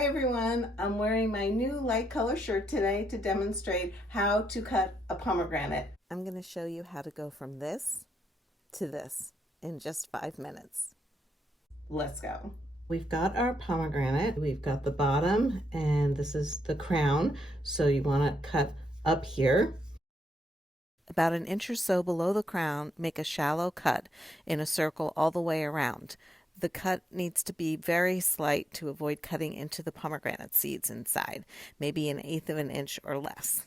Hi everyone, I'm wearing my new light color shirt today to demonstrate how to cut a pomegranate. I'm going to show you how to go from this to this in just 5 minutes. Let's go. We've got our pomegranate, we've got the bottom, and this is the crown, so you want to cut up here. About an inch or so below the crown, make a shallow cut in a circle all the way around. The cut needs to be very slight to avoid cutting into the pomegranate seeds inside, maybe 1/8 of an inch or less.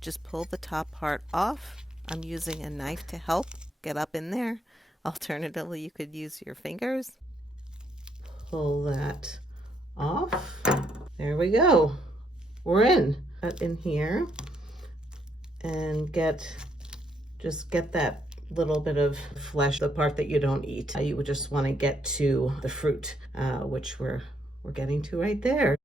Just pull the top part off. I'm using a knife to help get up in there. Alternatively, you could use your fingers. Pull that off. There we go. We're in. Cut in here and just get that little bit of flesh, the part that you don't eat. You would just want to get to the fruit, which we're getting to right there.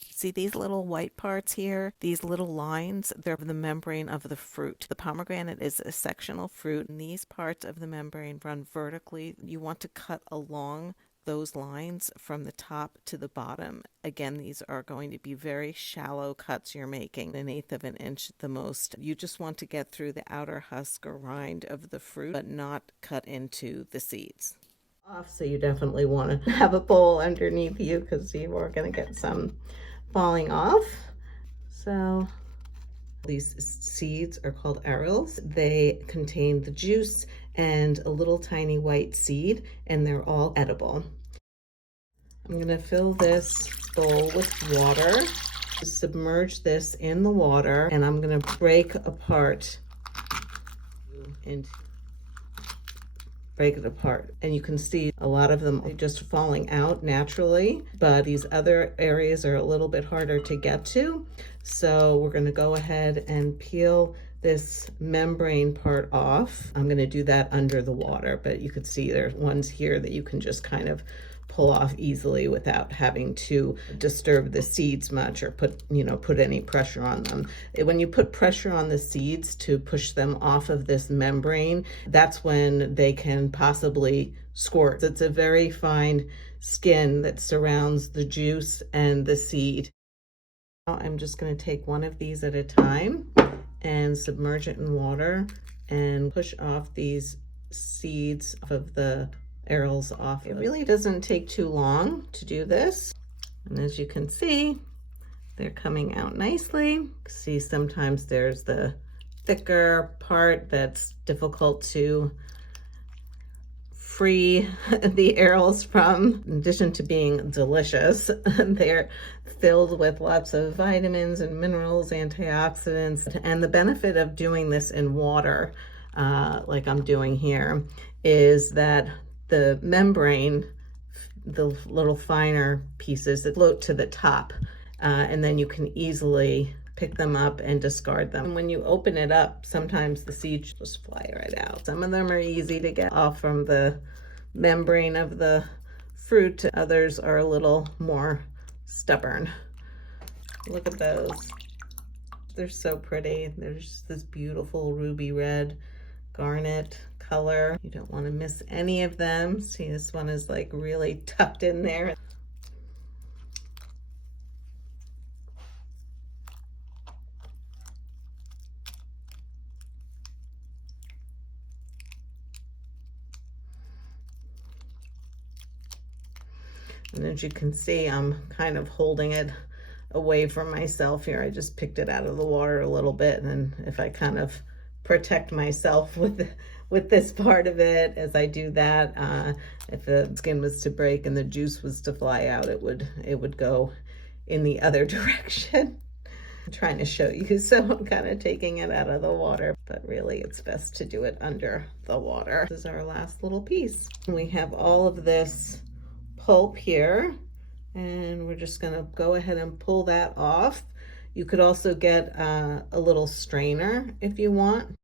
See these little white parts here? These little lines, they're the membrane of the fruit. The pomegranate is a sectional fruit, and these parts of the membrane run vertically. You want to cut along those lines from the top to the bottom. Again, these are going to be very shallow cuts you're making, 1/8 of an inch at the most. You just want to get through the outer husk or rind of the fruit, but not cut into the seeds. So you definitely want to have a bowl underneath you because you are going to get some falling off. So these seeds are called arils. They contain the juice and a little tiny white seed, and they're all edible. I'm going to fill this bowl with water, submerge this in the water, and I'm going to break it apart. And you can see a lot of them just falling out naturally, but these other areas are a little bit harder to get to. So we're going to go ahead and peel this membrane part off. I'm going to do that under the water, but you could see there's ones here that you can just kind of pull off easily without having to disturb the seeds much or put any pressure on them. When you put pressure on the seeds to push them off of this membrane, that's when they can possibly squirt. It's a very fine skin that surrounds the juice and the seed. Now I'm just going to take one of these at a time and submerge it in water and push off these seeds off of the arils off. It really doesn't take too long to do this. And as you can see, they're coming out nicely. See, sometimes there's the thicker part that's difficult to free the arils from. In addition to being delicious, they're filled with lots of vitamins and minerals, antioxidants, and the benefit of doing this in water, like I'm doing here, is that the membrane, the little finer pieces that float to the top, and then you can easily pick them up and discard them. And when you open it up, sometimes the seeds just fly right out. Some of them are easy to get off from the membrane of the fruit. Others are a little more stubborn. Look at those. They're so pretty. There's this beautiful ruby red garnet color. You don't want to miss any of them. See, this one is like really tucked in there. And as you can see, I'm kind of holding it away from myself here. I just picked it out of the water a little bit, and if I kind of protect myself with this part of it as I do that, if the skin was to break and the juice was to fly out, it would go in the other direction. I'm trying to show you, so I'm kind of taking it out of the water, but really it's best to do it under the water. This is our last little piece. We have all of this pulp here, and we're just going to go ahead and pull that off. You could also get a little strainer if you want.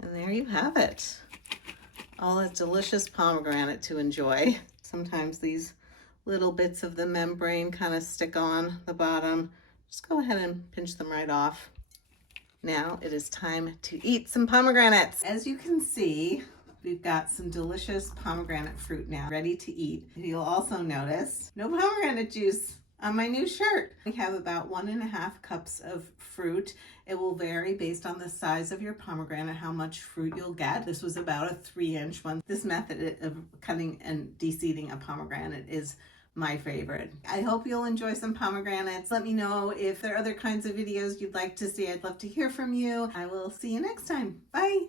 And there you have it. All a delicious pomegranate to enjoy. Sometimes these little bits of the membrane kind of stick on the bottom. Just go ahead and pinch them right off. Now it is time to eat some pomegranates. As you can see, we've got some delicious pomegranate fruit now ready to eat. You'll also notice no pomegranate juice on my new shirt. We have about 1.5 cups of fruit. It will vary based on the size of your pomegranate, how much fruit you'll get. This was about a 3-inch one. This method of cutting and deseeding a pomegranate is my favorite. I hope you'll enjoy some pomegranates. Let me know if there are other kinds of videos you'd like to see. I'd love to hear from you. I will see you next time. Bye.